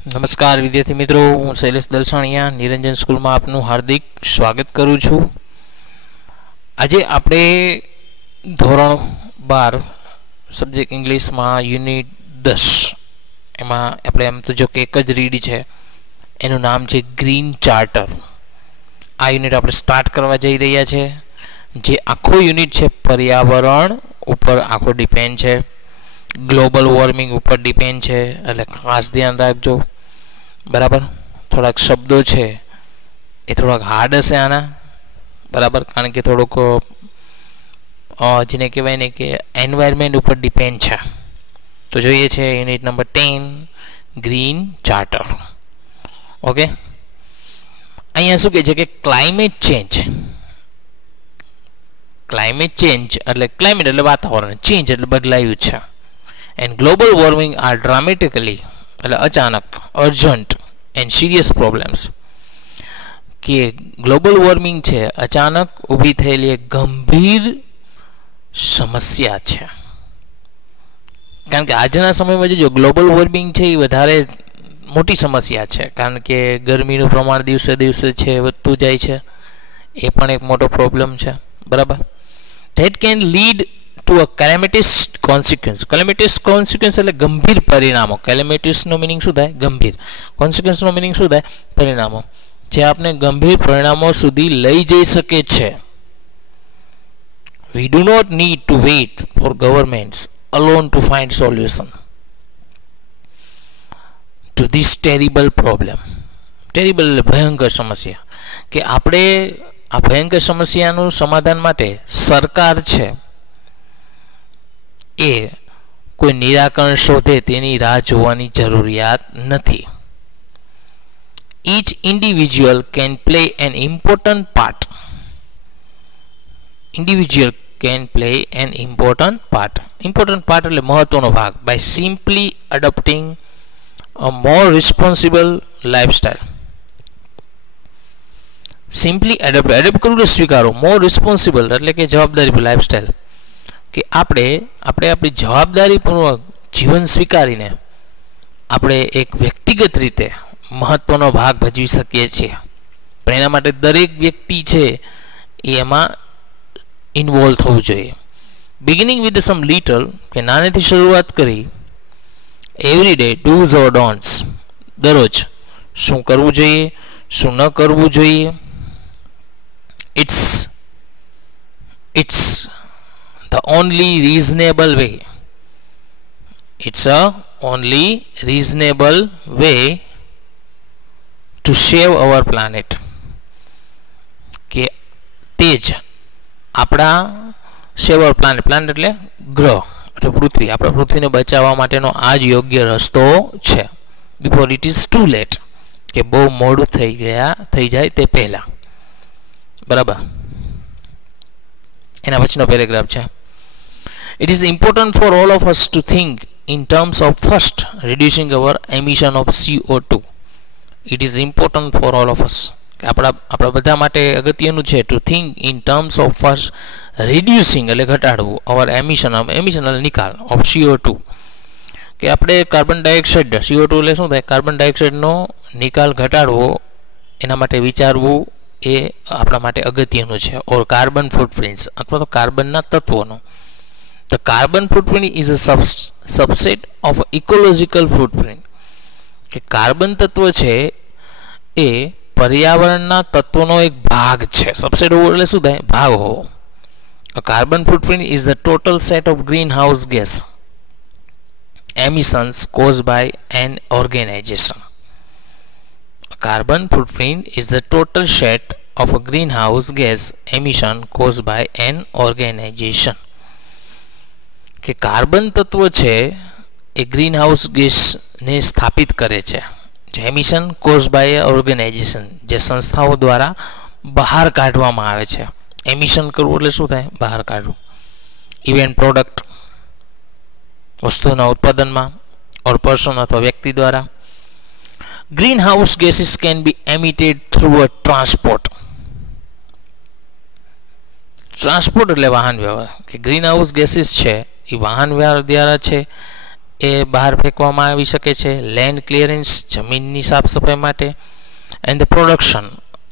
નમસ્કાર વિદ્યાર્થી મિત્રો, હું શૈલેષ દલસાણીયા નિરંજન સ્કૂલમાં આપનું હાર્દિક સ્વાગત કરું છું. આજે આપણે ધોરણ 12 સબ્જેક્ટ ઇંગ્લિશમાં યુનિટ 10 એમાં આપણે એમ તો જો કે એક જ રીડ છે, એનું નામ છે ગ્રીન ચાર્ટર. આ યુનિટ આપણે સ્ટાર્ટ કરવા જઈ રહ્યા છે. જે આખો યુનિટ છે પર્યાવરણ ઉપર આખો ડિપેન્ડ છે, ગ્લોબલ વોર્મિંગ ઉપર ડિપેન્ડ છે, એટલે ખાસ ધ્યાન રાખજો. બરાબર, થોડાક શબ્દો છે એ થોડાક હાર્ડ હશે આના, બરાબર, કારણ કે થોડુંક જેને કહેવાય ને કે એન્વાયરમેન્ટ ઉપર ડિપેન્ડ છે. તો જોઈએ છે unit number 10 green charter. Okay, અહીંયા શું કહે છે કે ક્લાઇમેટ ચેન્જ એટલે ક્લાઇમેટ એટલે વાતાવરણ, ચેન્જ એટલે બદલાયું છે, and global warming are dramatically એટલે અચાનક અર્જન્ટ એન્ડ સિરિયસ પ્રોબ્લેમ્સ. કે ગ્લોબલ વોર્મિંગ છે અચાનક ઊભી થયેલી એક ગંભીર સમસ્યા છે. કારણ કે આજના સમયમાં જો ગ્લોબલ વોર્મિંગ છે એ વધારે મોટી સમસ્યા છે, કારણ કે ગરમીનું પ્રમાણ દિવસે દિવસે છે વધતું જાય છે, એ પણ એક મોટો પ્રોબ્લેમ છે. બરાબર, that can lead to a calamitous consequence. calamitous consequence એટલે ગંભીર પરિણામો. calamitous નો મીનિંગ શું થાય? ગંભીર. consequence નો મીનિંગ શું થાય? પરિણામો. જે આપણે ગંભીર પરિણામો સુધી લઈ જઈ શકે છે. we do not need to wait for governments alone to find solution to this terrible problem. terrible એટલે ભયંકર સમસ્યા. કે આપણે આ ભયંકર સમસ્યાનું સમાધાન માટે સરકાર છે એ કોઈ નિરાકરણ શોધે તેની રાહ જોવાની જરૂરિયાત નથી. each individual can play an important part. individual can play an important part. important part એટલે મહત્વનો ભાગ. by simply adopting a more responsible lifestyle. simply adopt કરવું એટલે સ્વીકારો. more responsible એટલે કે જવાબદારી લાઈફસ્ટાઈલ. કે આપણે આપણી જવાબદારીપૂર્વક જીવન સ્વીકારીને આપણે એક વ્યક્તિગત રીતે મહત્ત્વનો ભાગ ભજવી શકીએ છીએ. પણ એના માટે દરેક વ્યક્તિ છે એ એમાં ઇન્વોલ્વ થવું જોઈએ. બિગિનિંગ વિથ સમ લિટલ, કે નાનેથી શરૂઆત કરી every day do's or don'ts, દરરોજ શું કરવું જોઈએ, શું ન કરવું જોઈએ. It's the only reasonable way. It's a only reasonable way to save our planet. કે તે જ આપણા save our planet. planet એટલે ગ્રહ અથવા પૃથ્વી. આપણા પૃથ્વીને બચાવવા માટેનો આ જ યોગ્ય રસ્તો છે. before it is too late, કે બહુ મોડું થઈ જાય તે પહેલા. બરાબર, એના પછીનો પેરેગ્રાફ છે. It is important for all of us to think in terms of first reducing our emission of CO2. It is important for all of us. આપણા બધા માટે અગત્યનું છે to think in terms of first reducing એટલે ઘટાડવું our emission એટલે નિકાલ of CO2. કે આપણે કાર્બન ડાયોક્સાઇડ, CO2 એટલે શું થાય? કાર્બન ડાયોક્સાઇડનો નિકાલ ઘટાડવો, એના માટે વિચારવું એ આપણા માટે અગત્યનું છે. ઓર કાર્બન ફૂટપ્રિન્ટ્સ અથવા તો કાર્બનના તત્વોનો. The carbon footprint is a subset of ecological footprint. કે કાર્બન તત્વ છે એ પર્યાવરણના તત્વનો એક ભાગ છે. સબસેટ હોવો એટલે શું થાય? ભાગ હોવો. A carbon footprint is the total set of greenhouse gas emissions caused by an organization. A carbon footprint is the total set of a greenhouse gas emission caused by an organization. કે carbon તત્વ છે એ green house ગેસને સ્થાપિત કરે છે. જે emission cause by organisation, જે સંસ્થાઓ દ્વારા બહાર કાઢવામાં આવે છે. એમિશન કરવું એટલે શું થાય? બહાર કાઢવું. ઇવેન્ટ પ્રોડક્ટ, વસ્તુના ઉત્પાદનમાં, ઓર પર્સન અથવા વ્યક્તિ દ્વારા. Green house gases can be emitted through a transport. Transport એટલે વાહન વ્યવહાર. કે ગ્રીન હાઉસ ગેસીસ છે એ વાહન વ્યવહાર દ્વારા છે એ બહાર ફેંકવામાં આવી શકે છે. લેન્ડ ક્લિયરન્સ જમીનની સાફ સફાઈ માટે, એન્ડ ધ પ્રોડક્શન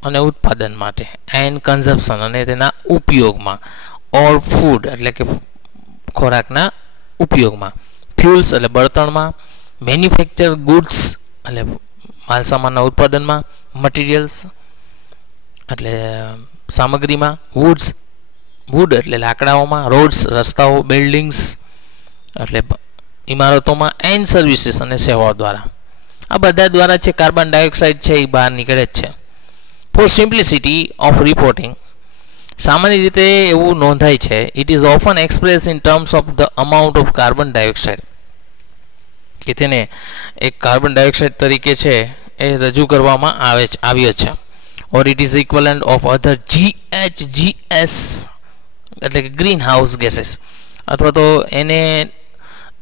અને ઉત્પાદન માટે, એન્ડ કન્ઝમ્પશન અને તેના ઉપયોગમાં, ઓર ફૂડ એટલે કે ખોરાકના ઉપયોગમાં, ફ્યુલ્સ એટલે બળતણમાં, મેન્યુફેક્ચર ગુડ્સ એટલે માલસામાનના ઉત્પાદનમાં, મટીરિયલ્સ એટલે સામગ્રીમાં, વુડ એટલે લાકડાઓમાં, રોડ્સ રસ્તાઓ, બિલ્ડિંગ્સ એટલે ઇમારતોમાં, એન્ડ સર્વિસીસ અને સેવાઓ દ્વારા. આ બધા દ્વારા છે કાર્બન ડાયોક્સાઇડ છે એ બહાર નીકળે જ છે. ફોર સિમ્પ્લિસિટી ઓફ રિપોર્ટિંગ, સામાન્ય રીતે એવું નોંધાય છે, it is often express in terms of the amount of carbon dioxide, કે તેને એક કાર્બન ડાયોક્સાઇડ તરીકે છે એ રજૂ કરવામાં આવ્યો છે. Or it is equivalent of other GHGs એટલે કે ગ્રીન હાઉસ ગેસીસ, અથવા તો એને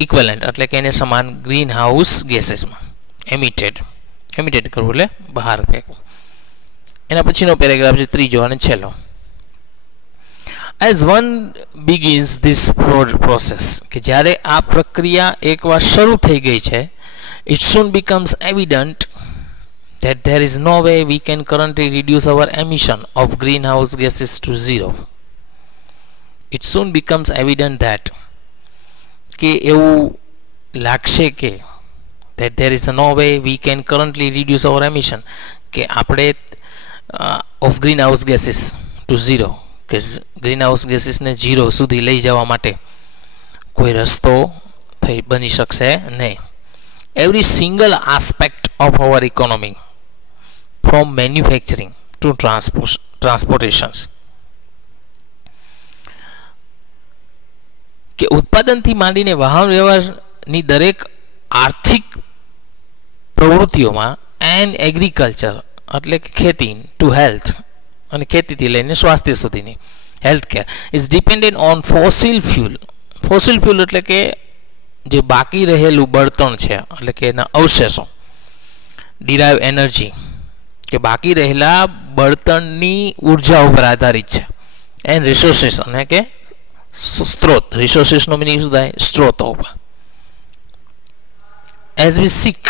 ઇક્વલન્ટ એટલે કે એને સમાન ગ્રીન હાઉસ ગેસીસમાં એમિટેડ કરવું એટલે બહાર ફેંકવું. એના પછીનો પેરેગ્રાફ છે ત્રીજો અને છેલ્લો. As one begins this process, કે જ્યારે આ પ્રક્રિયા એકવાર શરૂ થઈ ગઈ છે, it soon becomes evident that there is no way we can currently reduce our emission of greenhouse gases to zero. It soon becomes evident that કે એવું લાગશે કે that there is no way we can currently reduce our emission, કે આપણે of greenhouse gases to zero, કે greenhouse ગેસીસને zero સુધી લઈ જવા માટે કોઈ રસ્તો બની શકશે નહીં. Every single aspect of our economy from manufacturing to transportations, કે ઉત્પાદનથી માંડીને વાહન વ્યવહારની દરેક આર્થિક પ્રવૃત્તિઓમાં, એન્ડ એગ્રીકલ્ચર એટલે કે ખેતી, ટુ હેલ્થ અને ખેતીથી લઈને સ્વાસ્થ્ય સુધીની health care, is dependent on fossil fuel એટલે કે જે બાકી રહેલું બળતણ છે એટલે કે એના અવશેષો, ડિરાઇવ એનર્જી કે બાકી રહેલા બળતણની ઉર્જા ઉપર આધારિત છે, એન્ડ રિસોર્સિસ અને કે સ્ત્રોત, રિસોર્સિસનો મિનિંગ શું થાય? સ્ત્રોતો ઉપર. As we seek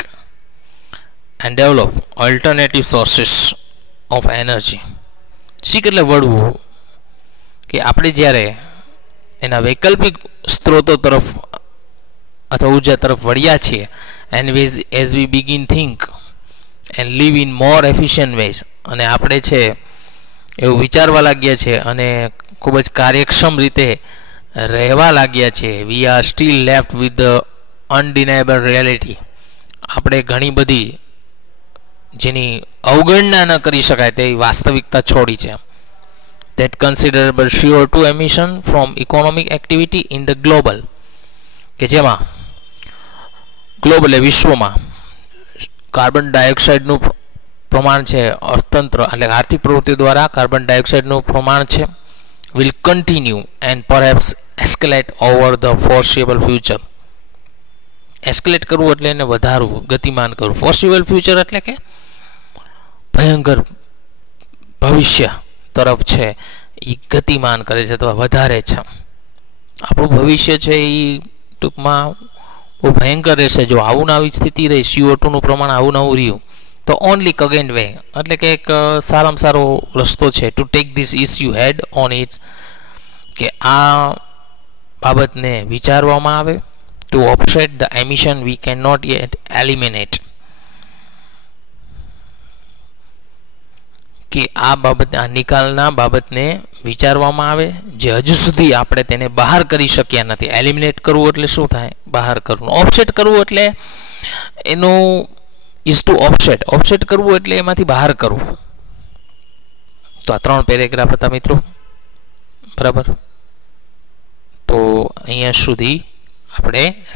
and develop alternative sources of energy, શીખ એટલે વળવું, કે આપણે જ્યારે એના વૈકલ્પિક સ્ત્રોતો તરફ અથવા ઉર્જા તરફ વળ્યા છીએ, and as we begin think and live in more efficient ways, અને આપણે છે એવું વિચારવા લાગ્યા છે અને ખૂબ જ કાર્યક્ષમ રીતે રહેવા લાગ્યા છે. We are still left with the undeniable reality, આપણે ઘણી બધી જેની અવગણના ન કરી શકાય તેવી વાસ્તવિકતા છોડી છે. that considerable CO2 emission from economic activity in the global, કે જેમાં ગ્લોબલ એટલે વિશ્વમાં કાર્બન ડાયોક્સાઇડનું પ્રમાણ છે, અર્થતંત્ર એટલે આર્થિક પ્રવૃત્તિઓ દ્વારા કાર્બન ડાયોક્સાઇડનું પ્રમાણ છે, will continue and perhaps escalate over the foreseeable future. Escalate કરવું એટલે એને વધારવું, ગતિમાન કરવું. ફોરસિબલ ફ્યુચર એટલે કે ભયંકર ભવિષ્ય તરફ છે એ ગતિમાન કરે છે અથવા વધારે છે. આપણું ભવિષ્ય છે એ ટૂંકમાં બહુ ભયંકર રહેશે જો આવું આવી સ્થિતિ રહી, CO2નું પ્રમાણ આવું નવું રહ્યું તો. ઓનલી કગેન વે એટલે કે એક સારામાં સારો રસ્તો છે to take this issue head on it, કે આ બાબતને વિચારવામાં આવે. To offset the emission we cannot yet eliminate, કે આ બાબત, આ નિકાલના બાબતને વિચારવામાં આવે જે હજુ સુધી આપણે તેને બહાર કરી શક્યા નથી. એલિમિનેટ કરવું એટલે શું થાય? બહાર કરવું. ઓફસેટ કરવું એટલે એનું ઇઝ ટુ ઓફસેટ કરવું એટલે એમાંથી બહાર કરવું. તો આ 3 પેરેગ્રાફ હતા મિત્રો, બરાબર. તો અહીંયા સુધી આપણે